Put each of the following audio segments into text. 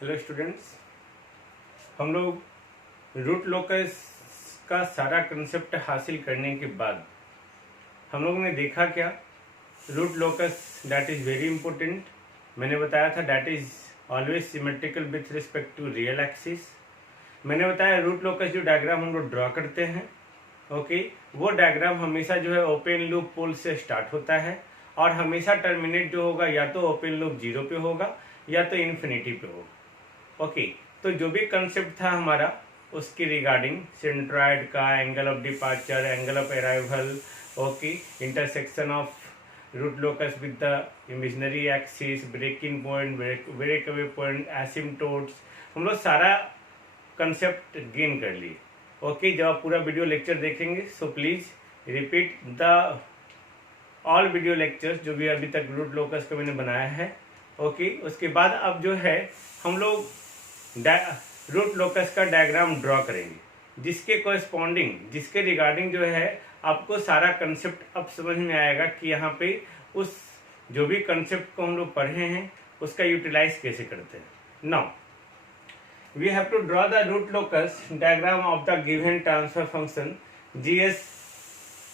Hello students, हम लोग root locus का सारा कंसेप्ट हासिल करने के बाद हम लोगों ने देखा क्या, root locus that is very important. मैंने बताया था that is always symmetrical with respect to real axis. मैंने बताया रूट लोकस जो डायग्राम हम लोग ड्रॉ करते हैं, ओके, वो डायग्राम हमेशा जो है ओपन लूप पोल से स्टार्ट होता है और हमेशा टर्मिनेट जो होगा या तो ओपन लूप जीरो पे होगा या तो इन्फिनिटी पे होगा। ओके, तो जो भी कंसेप्ट था हमारा उसकी रिगार्डिंग सेंट्रॉइड का, angle of departure, angle of arrival, okay, intersection of root locus with the imaginary axis, breaking point, break away point, asymptotes, हम लोग सारा कंसेप्ट गेन कर लिए। ओके, जब आप पूरा वीडियो लेक्चर देखेंगे so please repeat the all video lectures जो भी अभी तक रूट लोकस का मैंने बनाया है। ओके, उसके बाद अब जो है हम लोग रूट लोकस का डायग्राम ड्रॉ करेंगे जिसके कोरिस्पॉन्डिंग, जिसके रिगार्डिंग जो है आपको सारा कंसेप्ट अब समझ में आएगा कि यहाँ पे उस जो भी कंसेप्ट को हम लोग पढ़े हैं उसका यूटिलाइज कैसे करते हैं। Now we have to draw the root locus diagram of the given transfer function G S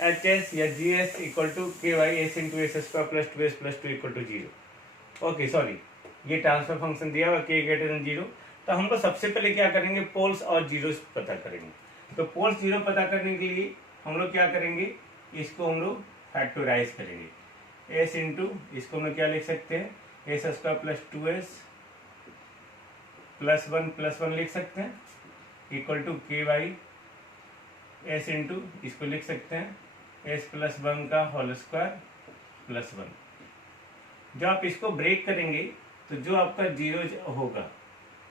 H S या G S equal to K Y S into S square plus two S plus two equal to zero. Okay, sorry, ये transfer function दिया हुआ के greater than zero. तो हम लोग सबसे पहले क्या करेंगे, पोल्स और जीरोस पता करेंगे। तो पोल्स जीरो पता करने के लिए हम लोग क्या करेंगे, इसको हम लोग फैक्टराइज करेंगे। एस इंटू इसको हम लोग क्या लिख सकते हैं, S square plus two S plus one लिख सकते हैं equal to K Y S into इसको लिख सकते हैं एस प्लस वन का होल स्क्वायर प्लस वन। जब आप इसको ब्रेक करेंगे तो जो आपका जीरोज होगा,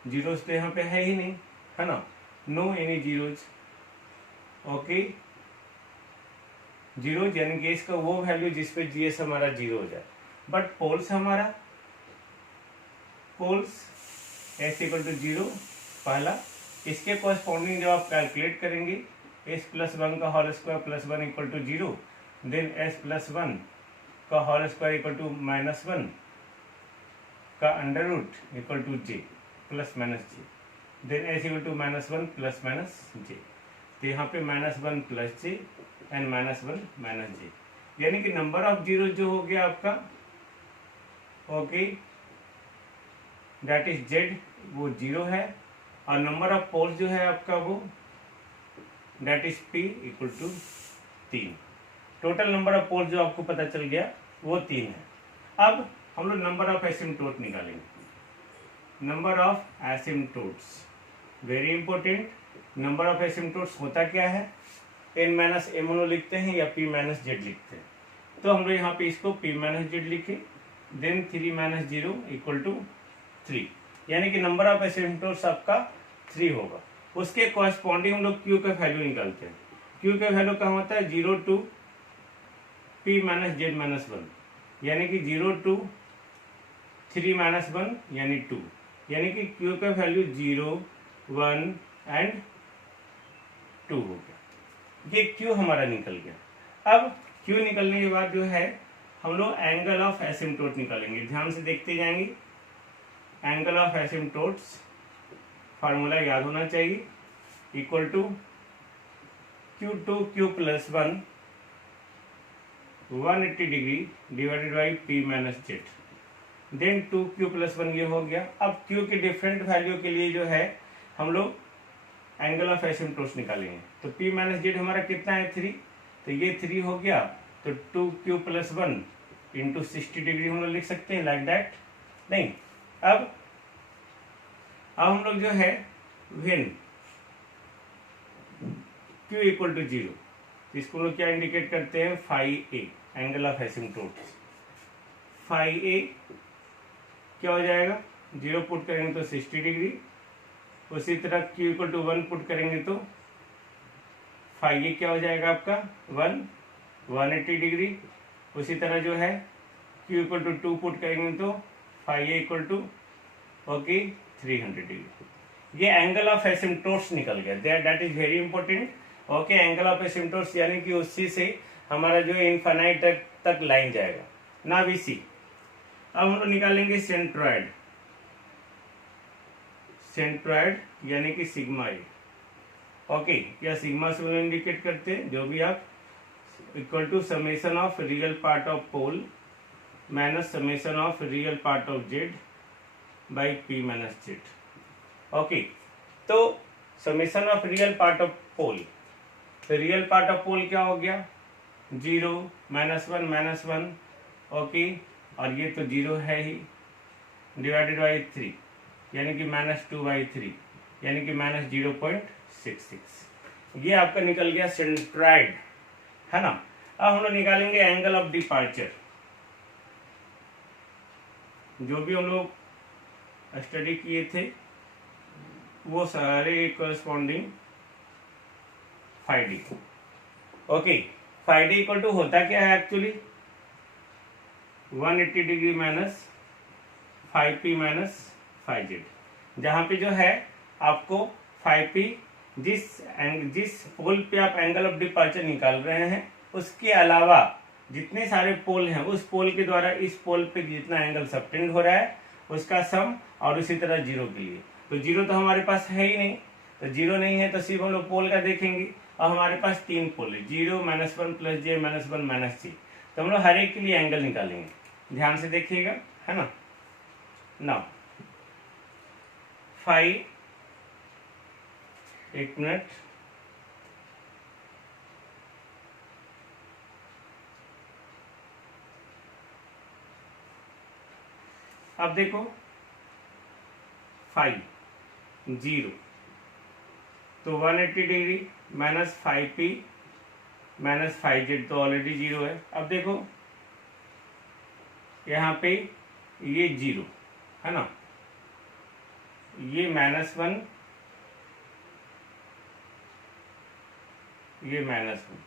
जीरोज तो यहाँ पे है ही नहीं, है ना, no any zeros. Okay, zeros यानी कि इसका वो वैल्यू जिसपे जीएस हमारा जीरो हो जाए। बट पोल्स हमारा, poles S equal to zero पहला, इसके कोरिस्पॉन्डिंग जब आप कैलकुलेट करेंगे एस प्लस वन का whole square plus one equal to zero, then S plus one का whole square equal to minus one का under root equal to J plus minus J, then S equal to minus one plus minus J. तो यहाँ पे minus one plus J and minus one minus जे, यानी कि number of zero जो हो गया आपका, ओके, दैट इज जेड, वो जीरो है, और नंबर ऑफ पोल्स जो है आपका वो that is P equal to 3। Total number of poles जो आपको पता चल गया वो 3 है। अब हम लोग नंबर ऑफ एसिम्टोट निकालेंगे। Number of asymptotes very important. Number of asymptotes होता क्या है, एन माइनस एम लिखते हैं या पी माइनस जेड लिखते हैं। तो हम लोग यहाँ पे इसको पी माइनस जेड लिखे, then 3 minus zero equal to 3, यानी कि नंबर ऑफ एसिम्टोट्स आपका 3 होगा। उसके कॉरेस्पॉन्डिंग हम लोग क्यू का वैल्यू निकालते हैं। क्यू का वैल्यू कहाँ होता है, 0 to P minus Z minus one, यानी कि 0 टू 3 माइनस वन यानी 2, यानी कि क्यू का वैल्यू 0, 1 एंड 2 हो गया। ये क्यू हमारा निकल गया। अब क्यू निकलने के बाद जो है हम लोग एंगल ऑफ एसिम्टोट निकालेंगे। ध्यान से देखते जाएंगे। एंगल ऑफ एसिम्टोट्स फार्मूला याद होना चाहिए, equal to Q two Q plus one 180 degree divided by P minus Z, then 2q plus one, ये हो गया। अब q के डिफरेंट वैल्यू के लिए जो है हम लोग एंगल ऑफ एसिम्टोट्स निकालेंगे। तो p माइनस जेड हमारा कितना है, 3, तो ये 3 हो गया। तो 2q plus one into 60 degree हम लोग लिख सकते हैं, लाइक दैट। नहीं, अब हम लोग जो है when q equal to zero, इसको लोग क्या इंडिकेट करते हैं, phi A, angle of asymptotes. Phi A क्या हो जाएगा, 0 पुट करेंगे तो 60 डिग्री, उसी तरह q इक्वल टू 1 पुट करेंगे तो फाई ए क्या हो जाएगा आपका 180 डिग्री, उसी तरह जो है q इक्वल टू 2 पुट करेंगे तो phi A equal to okay 300 degree. ये एंगल ऑफ एसिम्टोट्स निकल गया, that is very important. Okay, angle of asymptotes यानी कि उसी से हमारा जो इनफाइनाइट तक लाइन जाएगा ना भी सी। अब हम लोग निकालेंगे सेंट्रॉइड। सेंट्रॉयड यानी कि सिग्मा ए। ओके, या सिग्मा से इंडिकेट करते हैं, जो भी आप, equal to summation of real part of pole minus summation of real part of Z by P minus Z. Okay, तो summation of real part of pole, तो real part of पोल क्या हो गया, 0 -1 ओके, और ये तो 0 है ही, डिवाइडेड बाई 3 यानी कि -2/3 यानी कि -0.66। ये आपका निकल गया सेंट्रॉइड, है ना। अब हम लोग निकालेंगे एंगल ऑफ डिपार्चर। जो भी हम लोग स्टडी किए थे वो सारे corresponding φd। Okay, φd equal to होता क्या है actually, 180 degree minus 5p minus 5z, जहाँ पे जो है आपको 5p जिस पोल पे आप एंगल ऑफ डिपार्चर निकाल रहे हैं उसके अलावा जितने सारे पोल हैं उस पोल के द्वारा इस पोल पे जितना एंगल सबटेंड हो रहा है उसका सम, और उसी तरह 0 के लिए। तो 0 तो हमारे पास है ही नहीं, तो 0 नहीं है तो सिर्फ हम लोग पोल का देखेंगे। और हमारे पास 3 पोल है, 0 -1 + j -1 -c, तो हम लोग हर एक के लिए एंगल निकालेंगे। ध्यान से देखिएगा, है ना। नाउ फाई, एक मिनट, अब देखो फाई 0, तो 180 degree minus 5p minus 5z तो ऑलरेडी 0 है। अब देखो यहाँ पे ये 0 है ना, ये -1, ये -1।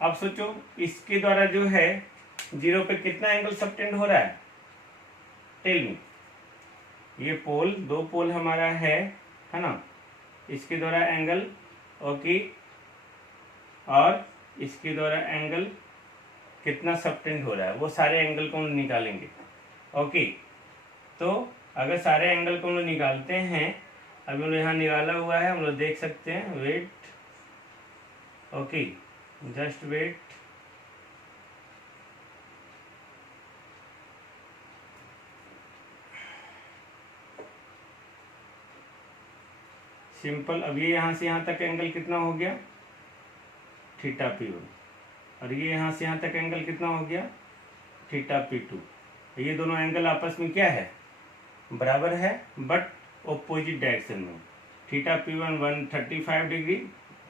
अब सोचो इसके द्वारा जो है 0 पे कितना एंगल सबटेंड हो रहा है, टेल मी। ये पोल, 2 पोल हमारा है ना, इसके द्वारा एंगल, ओके, और इसके द्वारा एंगल कितना सबटेंड हो रहा है, वो सारे एंगल को हम निकालेंगे। ओके, तो अगर सारे एंगल को हम लोग निकालते हैं, अभी हम लोग यहाँ निकाला हुआ है, हम लोग देख सकते हैं, wait, okay, just wait, simple. अब ये यहाँ से यहाँ तक एंगल कितना हो गया, θp1, और ये यहाँ से यहाँ तक एंगल कितना हो गया, θp2। ये दोनों एंगल आपस में क्या है, बराबर है, बट ऑपोजिट डायरेक्शन में। θp1 135 डिग्री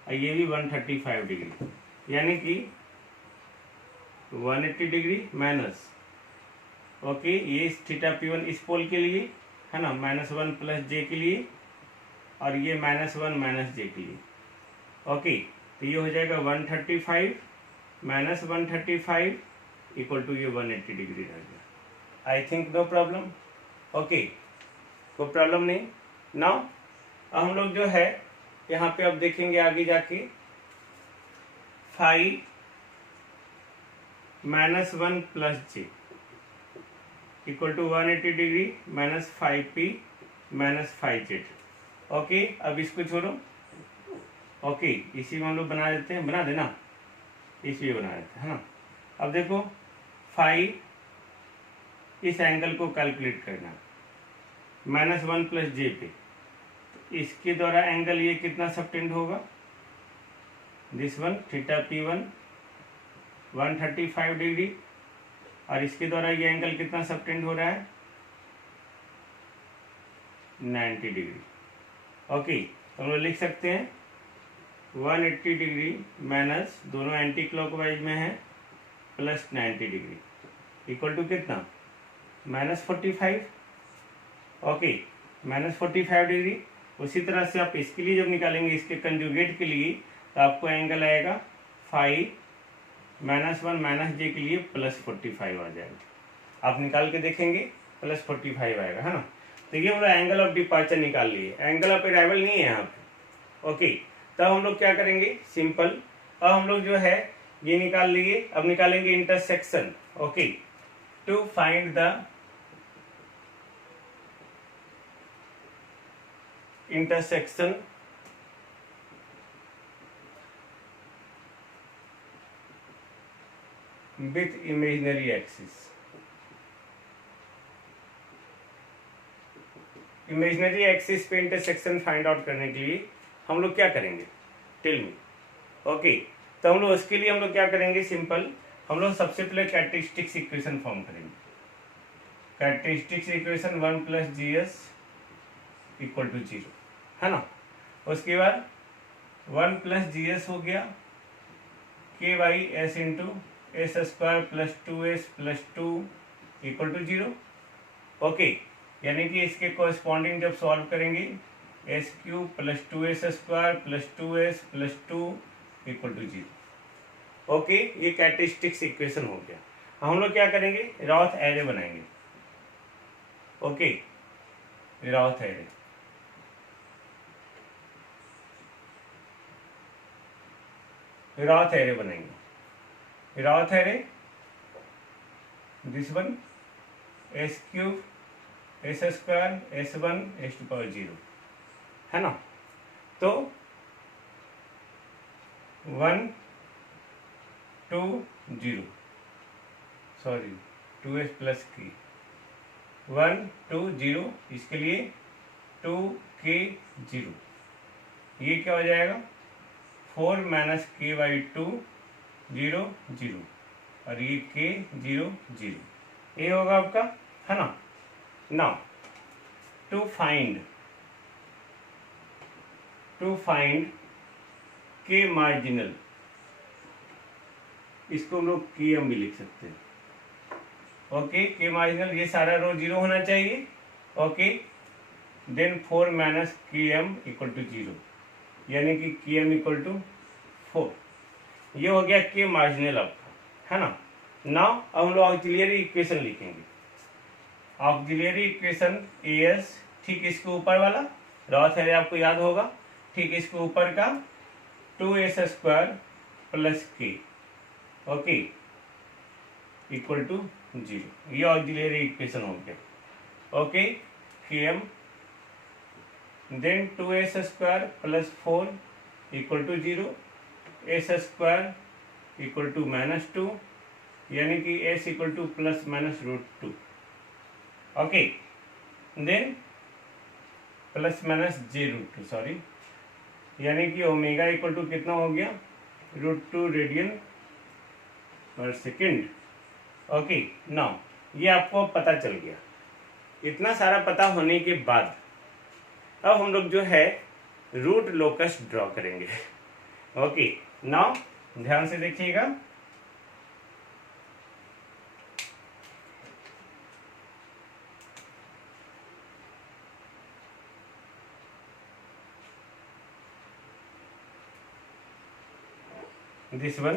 और ये भी 135 डिग्री, यानी कि 180 डिग्री माइनस, ओके, ये θp1 इस पोल के लिए है ना, -1 + j के लिए, और ये -1 - j के लिए। ओके, तो ये हो जाएगा 135 माइनस 135 इक्वल टू ये 180 डिग्री रह गया। I think no problem. Okay, कोई प्रॉब्लम नहीं। नाउ हम लोग जो है यहाँ पे अब देखेंगे आगे जाके, phi -1 + j equal to 180 degree minus 5p minus 5z। Okay, अब इसको छोड़ो, ओके, इसी में हम लोग बना देते हैं, बना देना, इसी में बना देते हैं, है ना। अब देखो फाई, इस एंगल को कैलकुलेट करना, -1 + j पे, तो इसके द्वारा एंगल ये कितना सबटेंड होगा, दिस वन, θp1 135 डिग्री, और इसके द्वारा ये एंगल कितना सबटेंड हो रहा है, 90 डिग्री। ओके, तो हम लोग लिख सकते हैं 180 डिग्री माइनस, दोनों एंटी क्लॉकवाइज में है, प्लस 90 डिग्री इक्वल टू कितना, -45। Okay, -45 degree. उसी तरह से आप इसके लिए जब निकालेंगे, इसके कंजुगेट के लिए, तो आपको एंगल आएगा फाई -1 - j के लिए +45 आ जाएगा। आप निकाल के देखेंगे +45 आएगा, है ना। तो ये हम लोग एंगल ऑफ डिपार्चर निकाल लिए, एंगल ऑफ अराइवल नहीं है यहाँ पे। ओके, तब हम लोग क्या करेंगे, सिंपल, अब हम लोग जो है ये निकाल लिए। अब निकालेंगे intersection. Okay, to find the intersection with imaginary axis. Imaginary axis पे इंटरसेक्शन फाइंड आउट करने के लिए हम लोग क्या करेंगे, टेल मी। ओके, तो हम लोग उसके लिए हम लोग क्या करेंगे, सिंपल, हम लोग सबसे पहले कैरेक्टरिस्टिक्स इक्वेशन फॉर्म करेंगे। कैरेक्टरिस्टिक्स इक्वेशन 1 + GS = 0, है ना। उसके बाद 1 + GS हो गया, KYS × S² + 2S + 2 = 0। ओके, यानी कि इसके कॉरस्पॉन्डिंग जब सॉल्व करेंगे S³ + 2S² + 2S + 2 = 0। ओके, ये कैरेक्टरिस्टिक्स इक्वेशन हो गया। हम लोग क्या करेंगे, रॉथ एरे बनाएंगे। ओके, रॉथ एरे, रॉथ एरे बनाएंगे। रॉथ array this one S³ S² S1 S⁴, है ना। तो 1 2 0, सॉरी 2S + K 1 2 0, इसके लिए 2K 0, ये क्या हो जाएगा 4 - K/2 0 0, और ये K 0 0, ये होगा आपका, है ना। Now to find K marginal, इसको हम लोग KM भी लिख सकते हैं। ओके, K मार्जिनल, ये सारा रो 0 होना चाहिए। ओके, देन 4 - KM = 0, यानी कि KM = 4, ये हो गया K मार्जिनल आपका, है ना। नाउ अब हम लोग ऑक्सिलियरी इक्वेशन लिखेंगे। ऑक्सिलियरी इक्वेशन AS, ठीक इसके ऊपर वाला रॉथ एरे आपको याद होगा, ठीक इसके ऊपर का 2S² + K, ओके, = 0, ये ऑक्सिलियरी इक्वेशन हो गया। Okay, KM, then 2S² + 4 = 0, S² = -2, यानी कि S = ±√2। Okay, then +-j√2, sorry, यानी कि ओमेगा = कितना हो गया, √2 रेडियन/सेकेंड। ओके, नाउ ये आपको पता चल गया। इतना सारा पता होने के बाद अब हम लोग जो है रूट लोकस ड्रॉ करेंगे। ओके, नाउ ध्यान से देखिएगा। दिस वन,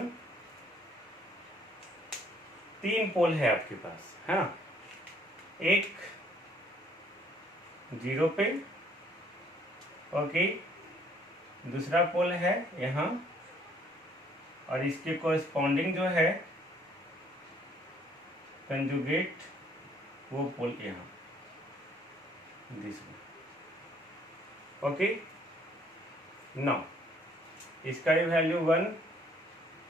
3 पोल है आपके पास, है ना। एक 0 पे, ओके, दूसरा पोल है यहाँ, और इसके कोरस्पॉन्डिंग जो है कंजुगेट वो पोल यहाँ, दिस वन। ओके, नाउ इसका ये वैल्यू 1,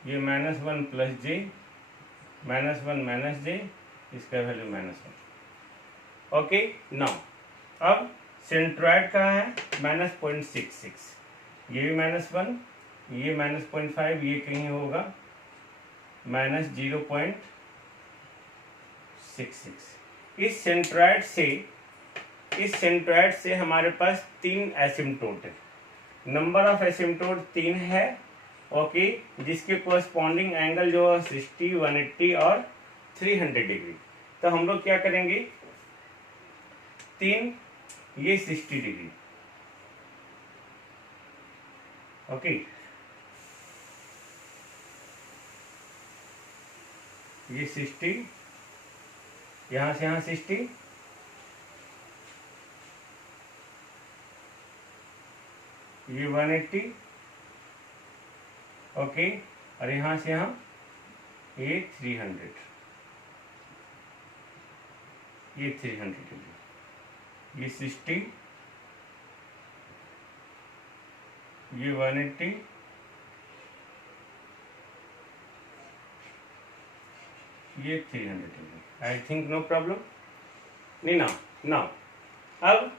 ये -1 + j, -1 - j, इसका वैल्यू -1। ओके, नाउ अब सेंट्रॉइड कहाँ है, -0.66, ये भी -1, ये -0.5, ये कहीं होगा -0.66। इस सेंट्रॉइड से हमारे पास 3 एसिम्प्टोट है, नंबर ऑफ एसिम्प्टोट 3 है। ओके, जिसके कोरस्पॉन्डिंग एंगल जो 60, 180 और 300 डिग्री। तो हम लोग क्या करेंगे, 3, ये 60 डिग्री, ओके, ये 60, यहाँ से यहाँ 60, ये 180, ओके, और यहाँ से यहाँ ये 300, ये 300 डिग्री, ये 60, ये 180, ये 300 degree. I think no problem. नहीं ना, नाउ अब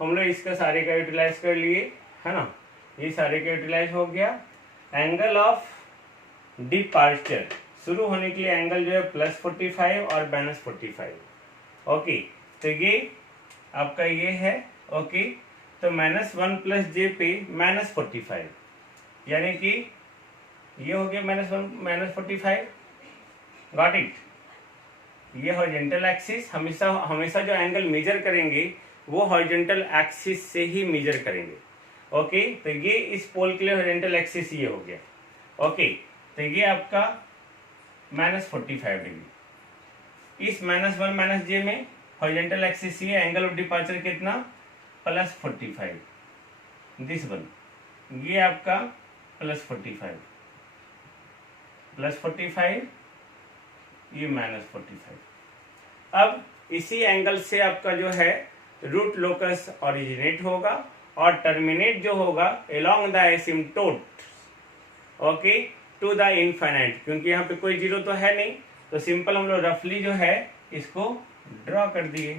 हम लोग इसका सारे का यूटिलाइज कर लिए, है ना। ये सारे का यूटिलाइज हो गया। एंगल ऑफ डिपार्चर, शुरू होने के लिए एंगल जो है +45 और -45। ओके, तो ये आपका ये है। ओके, तो -1 + j पे -45, यानी कि ये हो गया -1 -45। Got it. ये हॉरिजॉन्टल एक्सिस, हमेशा हमेशा जो एंगल मेजर करेंगे वो हॉरिजॉन्टल एक्सिस से ही मेजर करेंगे। ओके, तो ये इस पोल के लिए हॉरिजॉन्टल एक्सिस ये हो गया। ओके, तो ये आपका -45 डिग्री। इस -1 -j में हॉरिजॉन्टल एक्सिस ये, एंगल ऑफ डिपार्चर कितना, +45। दिस वन, ये आपका +45, +45, ये -45। अब इसी एंगल से आपका जो है रूट लोकस ओरिजिनेट होगा और टर्मिनेट जो होगा along the asymptote, okay, to the infinite. क्योंकि यहाँ पे कोई जीरो तो है नहीं, तो सिंपल हम लोग रफली जो है इसको ड्रॉ कर दिए।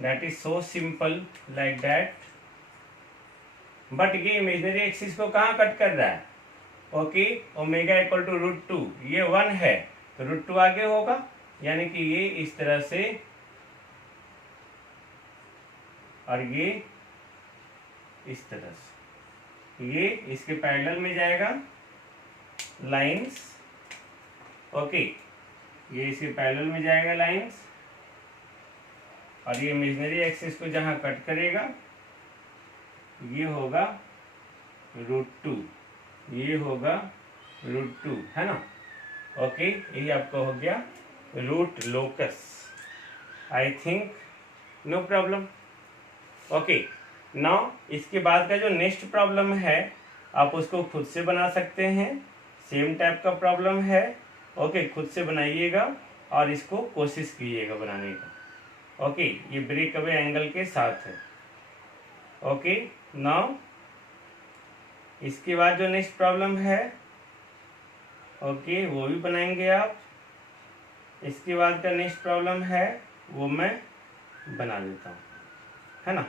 That is so simple like that. But ये इमेजिनरी एक्सिस को कहाँ कट कर रहा है? ओके, ओमेगा = √2, ये 1 है तो √2 आगे होगा, यानी कि ये इस तरह से और ये इस तरह से, ये इसके पैरेलल में जाएगा लाइंस। ओके, ये इसके पैरेलल में जाएगा लाइंस, और ये इमेजिनरी एक्सिस को जहां कट करेगा ये होगा √2, ये होगा √2, है ना। ओके, ये आपका हो गया root locus. I think no problem. Okay, now इसके बाद का जो नेक्स्ट प्रॉब्लम है आप उसको खुद से बना सकते हैं। सेम टाइप का प्रॉब्लम है। ओके, खुद से बनाइएगा और इसको कोशिश कीजिएगा बनाने का। ओके, ये ब्रेक अवे एंगल के साथ है। ओके, नाउ इसके बाद जो नेक्स्ट प्रॉब्लम है, ओके, वो भी बनाएंगे आप। इसके बाद का नेक्स्ट प्रॉब्लम है वो मैं बना देता हूँ, है ना।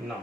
नाउ